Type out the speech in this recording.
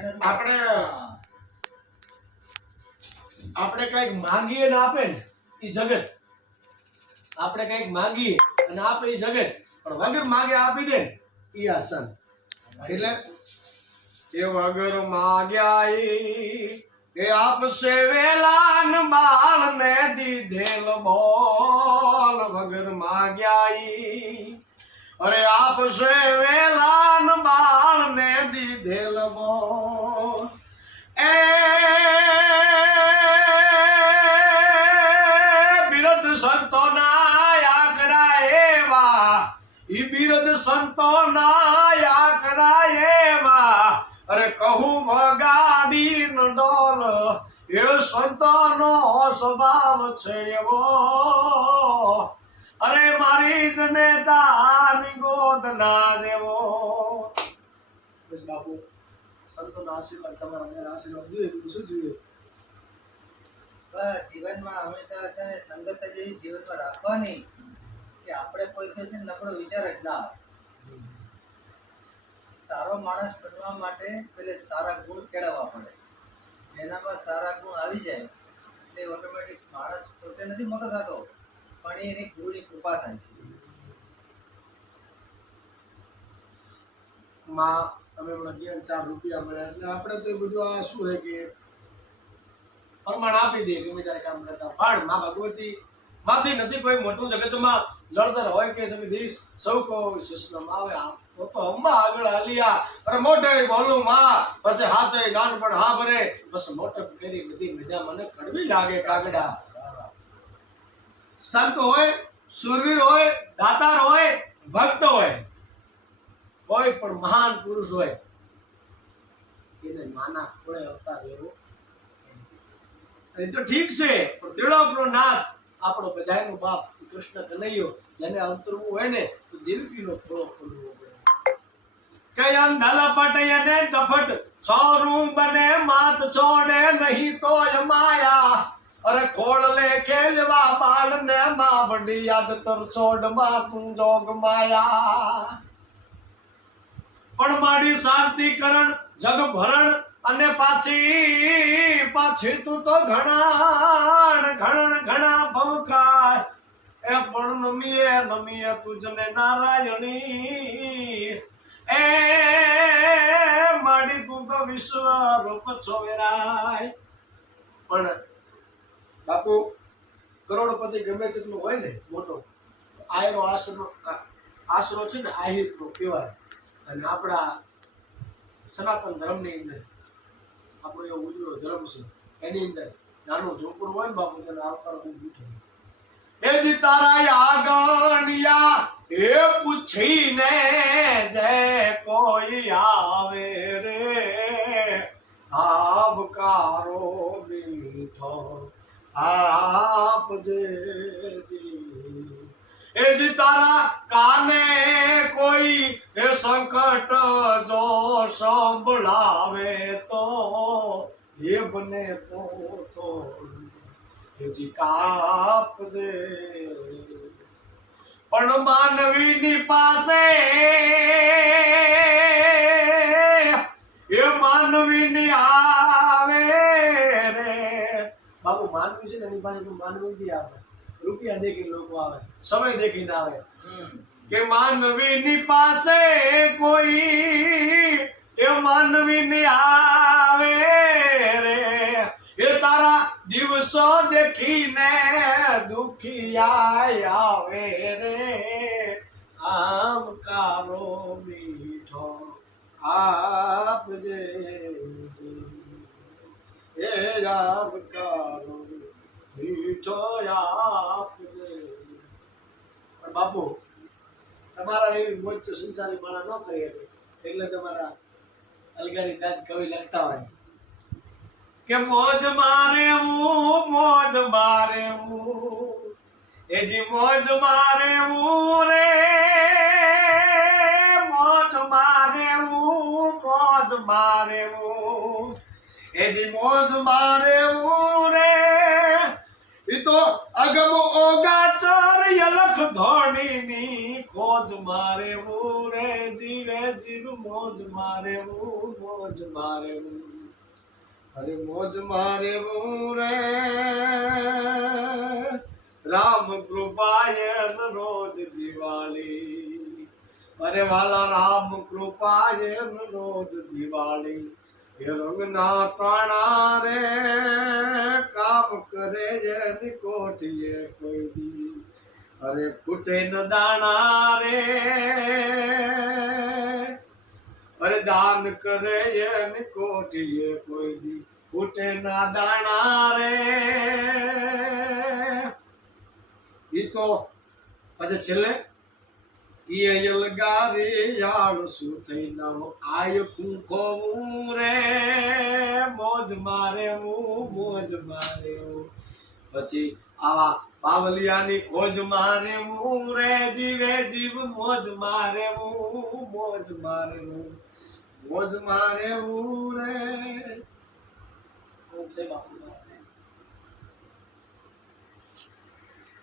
આપણે આપણે કંઈક માંગીએ ને આપે ને એ જગત. આપણે કંઈક માંગીએ અને આપે એ જગત. પણ વગર માંગે આપી દે ને એ આસન એટલે? એ વગર માગ્યા એ આપશે વેલાન બાળ ને દીધેલ બોલ. વગર માગ્યા અરે આપશે વેલાન બાળ ને દીધેલ એ બિરદ સંતોના આકરા એવા. ઈ બિરદ સંતોના આકરા એવા. અરે કહું ભગાડી ન ડોલ. એ સંતોનો સ્વભાવ છે એવો. અરે મારી જનેતાની ગોદ ના દેવો. બસ બાપુ સંતોના આશીર્વાદ તમારા મેરા આશીર્વાદ જોઈએ બીજું શું જોઈએ? બસ જીવનમાં હંમેશા છે ને સંગત જ એવી જીવનમાં રાખવાની કે આપણે કોઈ છે ને નબળો વિચાર જ ના આવે. સારો માણસ બનવા માટે પેલે સારા ગુણ કેળવવા પડે. જેનામાં સારા ગુણ આવી જાય એટલે ઓટોમેટિક માણસ પોતે નથી મોટો થતો. પણ એને ગુરુની કૃપા થાય છે. માં તમે હમણાં ચાર રૂપિયા મળ્યા. એટલે આપણે તો બધું આ શું છે કે પ્રમાણ આપી દે ગમે ત્યારે કામ કરતા. પણ માં ભગવતી, માથી નથી કોઈ મોટું જગતમાં જળધર હોય કે તમે દેશ સૌ કો શિષ્ણમ આવે. તો અંબા આગળ હાલિયા. અરે મોટે બોલું, માં, પછી હાથે નાનપણ હા ભરે. બસ મોટપ કરી બધી મજા મને કડવી લાગે કાગડા. સંત હોય, સુરવીર હોય, દાતાર હોય, ભક્ત હોય. કોઈ પણ મહાન પુરુષ હોય, એને માના ખોળે અવતાર લેવો. એ તો ઠીક છે, પણ ત્રિલોકનો નાથ આપણો બધાયનો બાપ કૃષ્ણ કનૈયો, જેને અવતરવું હોય ને, તો દેવકીનો ખોળો ખોલવો પડે. કઈ અંધલ પટયને ટફટ છોરું બને, માત છોડે નહીં તો માયા. અરે ખોળ લે ખેલવા બાળ ને માવડી યાદ તર છોડમાં તું જોગ માયા. પણ માડી શાંતિકરણ જગ ભરણ અને પાછી પાછી તું તો ઘણા ઘણણ, ઘણા ભવકાય એ પણ નમીએ નમીએ તુજને નારાયણી. એ માડી તું તો વિશ્વ રૂપ છોવેરાય. પણ બાપુ, કરોડપતિ ગમે તેટલું હોય ને, મોટો આયરો આશરો આશરો છે ને, આહિરનો કહેવાય. અને આપણા સનાતન ધર્મની અંદર, આપણો એવો ઉજળો ધર્મ છે, એની અંદર નાનું ઝોપડું હોય ને બાપુ તેને આવકાર બહુ મીઠો એ જ તારા આગણિયા એ પૂછીને જે કોઈ આવે રે, આવકારો મીઠો આપજે જી. એજી જી તારા કાને કોઈ એ સંકટ જો સંભળાવે તો, એ બને તો થોડું. એ જી કાપજે. પણ માનવીની પાસે એ માનવીની આવે માનવી છે ને એની પાસે માનવી આવે. રૂપિયા દેખીને લોકો આવે સમય દેખીને આવે. કે માનવીની પાસે કોઈ એ માનવીની આવે રે. એ તારા દિવસો દેખીને દુખિયા આવે રે. આમ કારો મીઠો આપજે એ આમ કારો મીઠો આપજે પણ બાપુ, તમારા એવી મોજ તો સંસારી માણા ન કરી હતી એટલે તમારા અલગારી દાદ કવિ લખતા હોય. કે મોજ મારે હું, મોજ મારે એજી મોજ મારે રે, મોજ મારે હું, મોજ મારે હું. એજી મોજ મારે હું રે ઈ તો અગમ ઓગા ચોર યલખ ધોણીની ખોજ મારે હું રે જીવે જીવ મોજ મારે મોજ મારે અરે મોજ મારે રે રામ કૃપાય રોજ દિવાળી. અરે વાલા રામ કૃપાય રોજ દિવાળી. એ રંગના તાણા રે કામ કરે એની કોઠીએ કોઈ દી. અરે ફૂટે ન દાણા રે અરે દાન કરે એની કોઠીએ કોઈ દી. ફૂટે ના દાણા રે ઈ તો પછી છેલ્લે શું થઈ નામ આય ખૂંખો હું રે મોજ મારે હું, મોજ મારે હું. પછી આવા પાવલિયાની ખોજ મારે હું, રે જીવે જીવ, મોજ મારે હું, મોજ મારે હું. મોજ મારે હું રે. ઓમ સે બાપુ